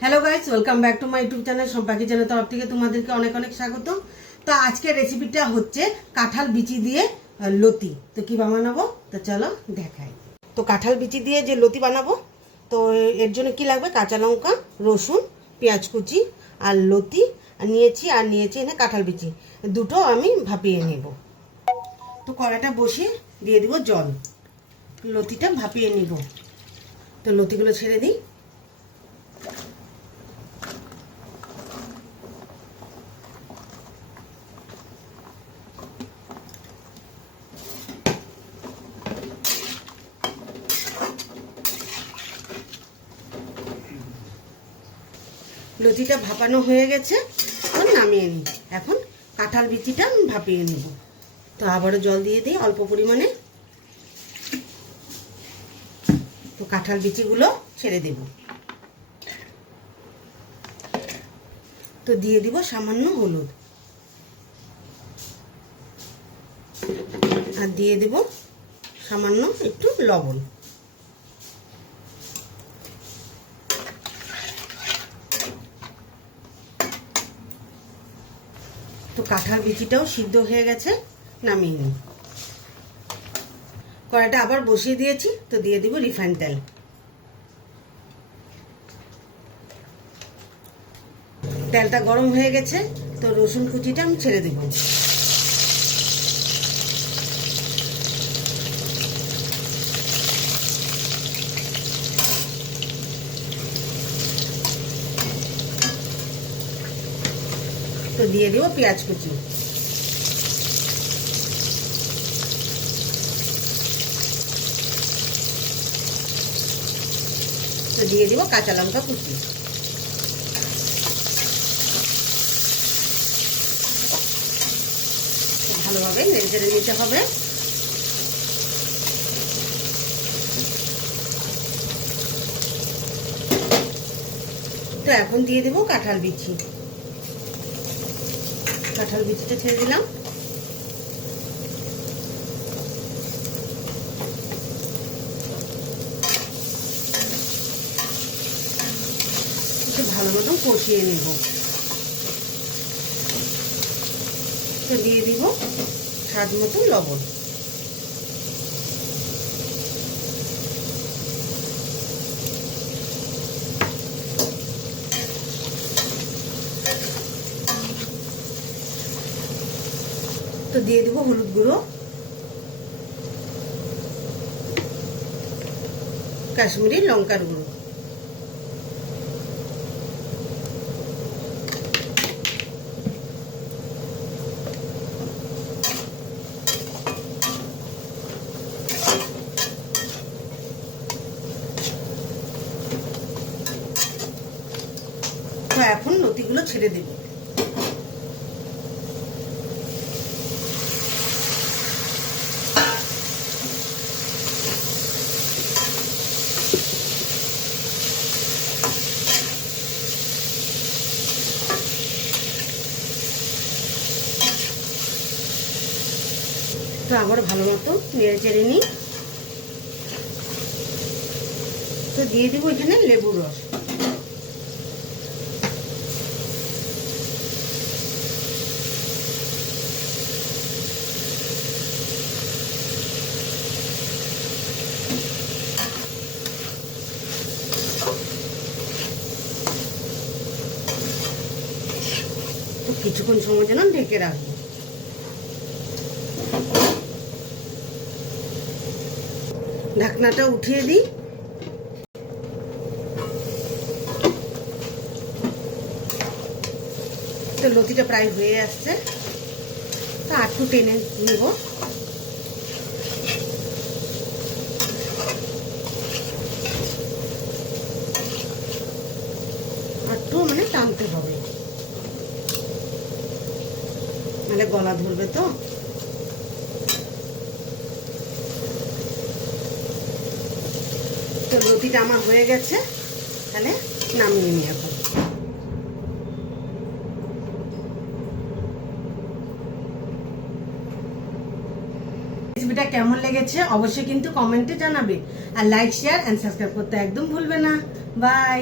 Hello guys, welcome back to my YouTube channel সম্পাকি channel তরফ থেকে তোমাদেরকে অনেক অনেক স্বাগত। তো আজকের রেসিপিটা হচ্ছে কাঁঠাল বিচি দিয়ে লতি। তো কি বানাবো তো চলো দেখাই। তো কাঁঠাল বিচি দিয়ে যে লতি বানাবো, তো এর জন্য কি লাগবে, কাঁচা লঙ্কা, রসুন, পেঁয়াজ কুচি আর লতি নিয়েছি এনে কাঁঠাল বিচি দুটো আমি ভাপিয়ে নেব। তো কড়াইটা বসিয়ে দিয়ে দিব জল, লতিটা ভাপিয়ে নিব। তো লতিগুলো ছেড়ে দিই। লতিটা ভাপানো হয়ে গেছে, এখন নামিয়ে নিই। এখন কাঁঠাল বিচিটা ভাপিয়ে নেব। তো আবারও জল দিয়ে দিই অল্প পরিমাণে। তো কাঁঠাল বিচিগুলো ছেড়ে দেব। তো দিয়ে দিব সামান্য হলুদ আর দিয়ে দেব সামান্য একটু লবণ। তো কাঁঠাল বিচিটাও সিদ্ধ হয়ে গেছে, নামিয়ে নিই। কড়াইটা আবার বসিয়ে দিয়েছি। তো দিয়ে দিব রিফাইন্ড তেল। তেলটা গরম হয়ে গেছে, তো রসুন কুচিটা আমি ছেড়ে দেব। তো দিয়ে দিব পেঁয়াজ কুচি। তো দিয়ে দিব কাঁচা লঙ্কা কুচি। ভালোভাবে নেড়ে চেড়ে নিতে হবে। তো এখন দিয়ে দেব কাঁঠাল বিচি। কাঁঠাল বিচিটা ছেড়ে দিলাম। একটু ভালো মতন কষিয়ে নেব। তো দিয়ে দিব স্বাদ মতো লবণ। তো দিয়ে দিব হলুদ গুঁড়ো, কাশ্মীরি লঙ্কার গুঁড়ো, তো এখন লতিগুলো ছেড়ে দেব। তো আবার ভালো মতো নেড়ে চেড়ে নিই। তো দিয়ে দিব এখানে লেবুর রস। তো কিছুক্ষণ সময় যেন ঢেকে রাখবো। ঢাকনাটা উঠিয়ে দিই। তো লতিটা প্রায় হয়ে আসছে, তো একটু টেনে নেব। একটু মানে টানতে হবে, মানে গলা ধরবে। তো তো লতিটা আমার হয়ে গেছে, তাহলে নামিয়ে নিই এখন। রেসিপিটা কেমন লেগেছে অবশ্যই কিন্তু কমেন্টে জানাবে, আর লাইক শেয়ার এন্ড সাবস্ক্রাইব করতে একদম ভুলবে না। বাই।